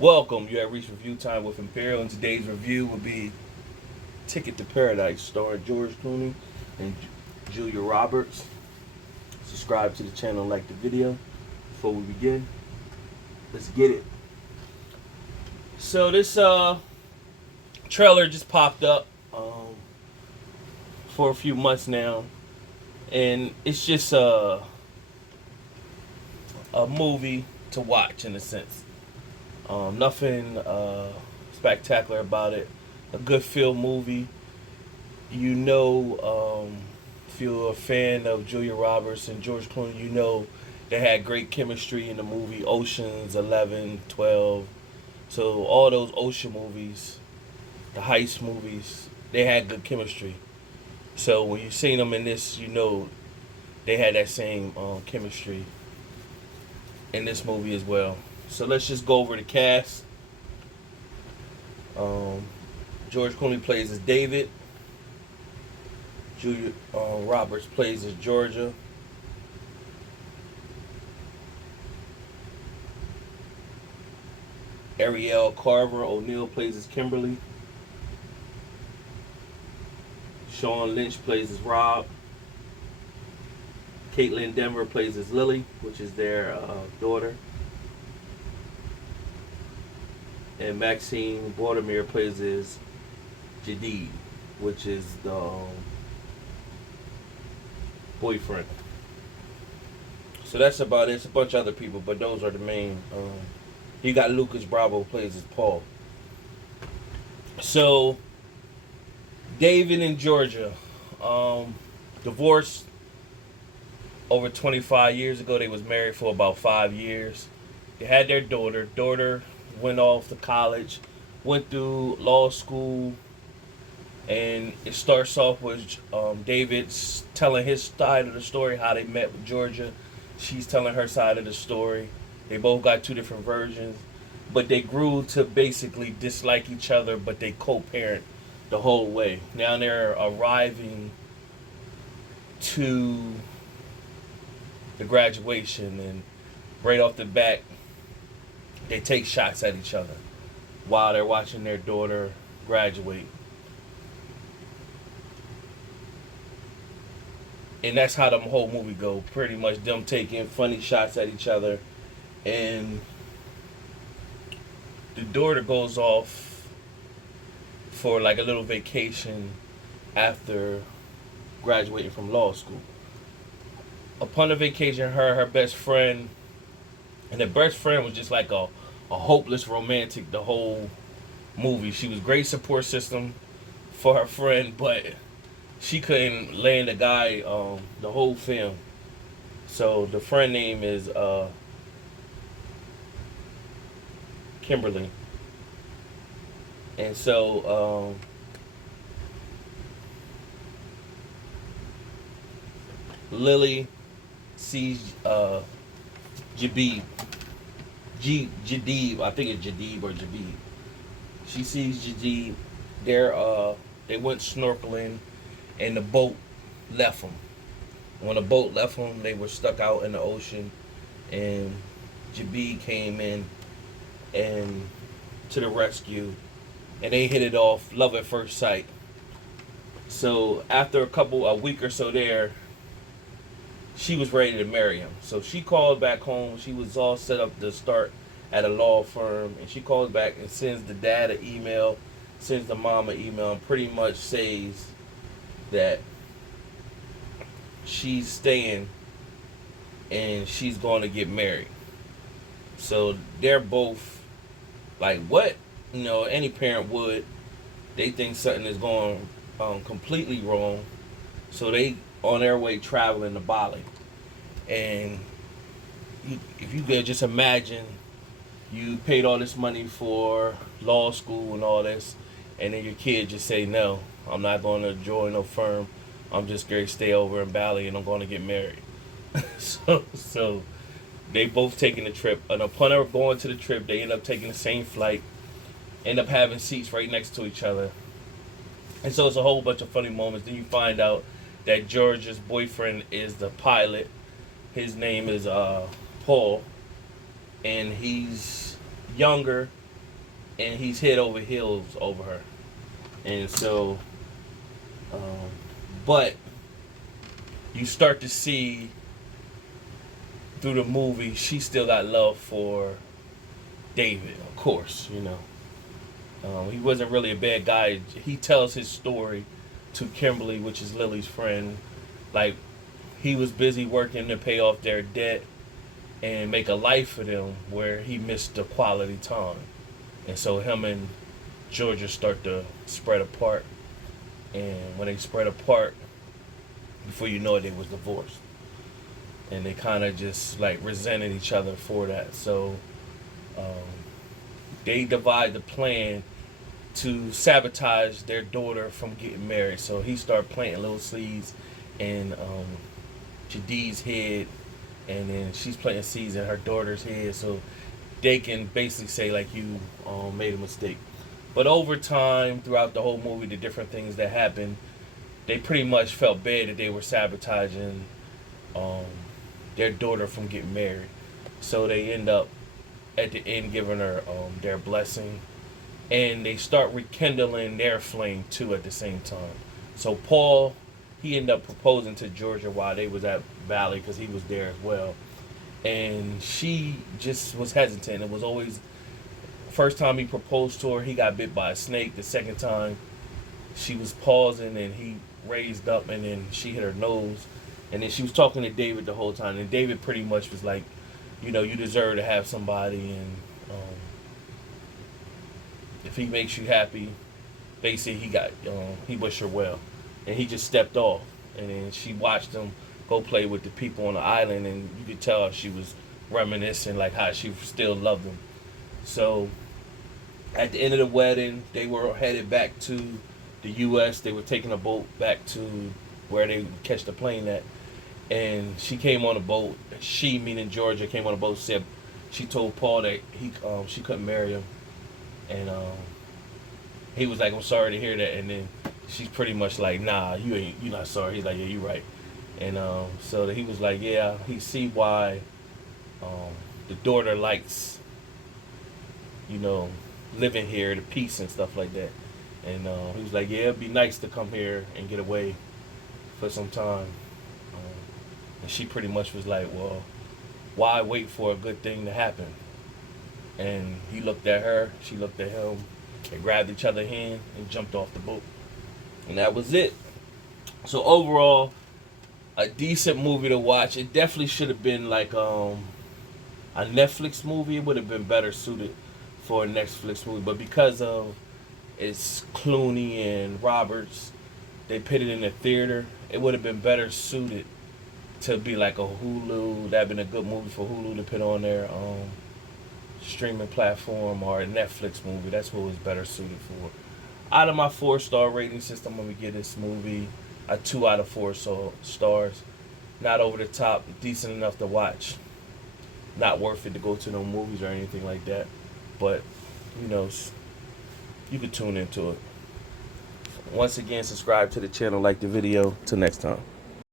Welcome. You have reached review time with Imperial, and today's review will be Ticket to Paradise, starring George Clooney and Julia Roberts. Subscribe to the channel and like the video. Before we begin, let's get it. So this trailer just popped up for a few months now, and it's just a movie to watch in a sense. Nothing spectacular about it. A good feel movie. If you're a fan of Julia Roberts and George Clooney, they had great chemistry in the movie Ocean's 11, 12. So all those ocean movies, the heist movies, they had good chemistry. So when you seen them in this, they had that same chemistry in this movie as well. So let's just go over the cast. George Clooney plays as David. Julia Roberts plays as Georgia. Ariel Carver O'Neill plays as Kimberly. Sean Lynch plays as Rob. Caitlin Denver plays as Lily, which is their daughter. And Maxine Baltimore plays as Jadid, which is the boyfriend. So that's about it. It's a bunch of other people, but those are the main. You got Lucas Bravo plays as Paul. So David and Georgia divorced over 25 years ago. They was married for about 5 years. They had their daughter. Daughter went off to college, went through law school, and it starts off with David's telling his side of the story, how they met with Georgia. She's telling her side of the story. They both got two different versions, but they grew to basically dislike each other, but they co-parent the whole way. Now they're arriving to the graduation, and right off the bat, they take shots at each other while they're watching their daughter graduate. And that's how the whole movie go. Pretty much them taking funny shots at each other. And the daughter goes off for like a little vacation after graduating from law school. Upon the vacation, her best friend, and the best friend was just like a hopeless romantic the whole movie. She was great support system for her friend, but she couldn't land a guy the whole film. So the friend name is Kimberly. And so Lily sees Jadid. Jadid, I think it's Jadid or Jadid. She sees Jadid. They went snorkeling, and the boat left them. When the boat left them, they were stuck out in the ocean, and Jadid came in and to the rescue, and they hit it off, love at first sight. So after a week or so there, she was ready to marry him. So she called back home. She was all set up to start at a law firm. And she calls back and sends the dad an email, sends the mom an email, and pretty much says that she's staying and she's going to get married. So they're both like, what? Any parent would. They think something is going completely wrong. So they on their way traveling to Bali. And if you could just imagine, you paid all this money for law school and all this, and then your kid just say, no, I'm not going to join no firm. I'm just going to stay over in Bali and I'm going to get married. so they both taking the trip. And upon going to the trip, they end up taking the same flight, end up having seats right next to each other. And so it's a whole bunch of funny moments. Then you find out that George's boyfriend is the pilot. His name is Paul, and he's younger and he's head over heels over her. And so, um, but you start to see through the movie she still got love for David, of course. He wasn't really a bad guy. He tells his story to Kimberly, which is Lily's friend. Like, he was busy working to pay off their debt and make a life for them where he missed the quality time. And so him and Georgia start to spread apart. And when they spread apart, before you know it, they was divorced. And they kind of just like resented each other for that. So um, they divide the plan to sabotage their daughter from getting married. So he started planting little seeds in Jadi's head, and then she's planting seeds in her daughter's head, so they can basically say like you made a mistake. But over time, throughout the whole movie, the different things that happened, they pretty much felt bad that they were sabotaging um, their daughter from getting married. So they end up at the end giving her their blessing, and they start rekindling their flame too at the same time. So Paul, he ended up proposing to Georgia while they was at Bali because he was there as well, and she just was hesitant. It was always first time he proposed to her, he got bit by a snake. The second time, she was pausing and he raised up, and then she hit her nose, and then she was talking to David the whole time, and David pretty much was like, you deserve to have somebody, and if he makes you happy, basically he wished her well, and he just stepped off, and then she watched him go play with the people on the island, and you could tell she was reminiscing like how she still loved him. So at the end of the wedding, they were headed back to the U.S. They were taking a boat back to where they would catch the plane at, and she came on a boat. She, meaning Georgia, came on a boat. Said she told Paul that she couldn't marry him, and he was like, "I'm sorry to hear that." And then she's pretty much like, "Nah, you're not sorry." He's like, "Yeah, you're right." And so he was like, "Yeah, he see why the daughter likes, living here, the peace and stuff like that." And he was like, "Yeah, it'd be nice to come here and get away for some time." And she pretty much was like, "Well, why wait for a good thing to happen?" And he looked at her, she looked at him, they grabbed each other's hand and jumped off the boat. And that was it. So overall, a decent movie to watch. It definitely should have been like a Netflix movie. It would have been better suited for a Netflix movie. But because of it's Clooney and Roberts, they put it in the theater. It would have been better suited to be like a Hulu. That'd been a good movie for Hulu to put on their streaming platform, or a Netflix movie. That's what it was better suited for. Out of my 4-star rating system, I'm gonna give this movie a 2 out of 4 stars. Not over the top, decent enough to watch. Not worth it to go to no movies or anything like that. But you could tune into it. Once again, subscribe to the channel, like the video. Till next time.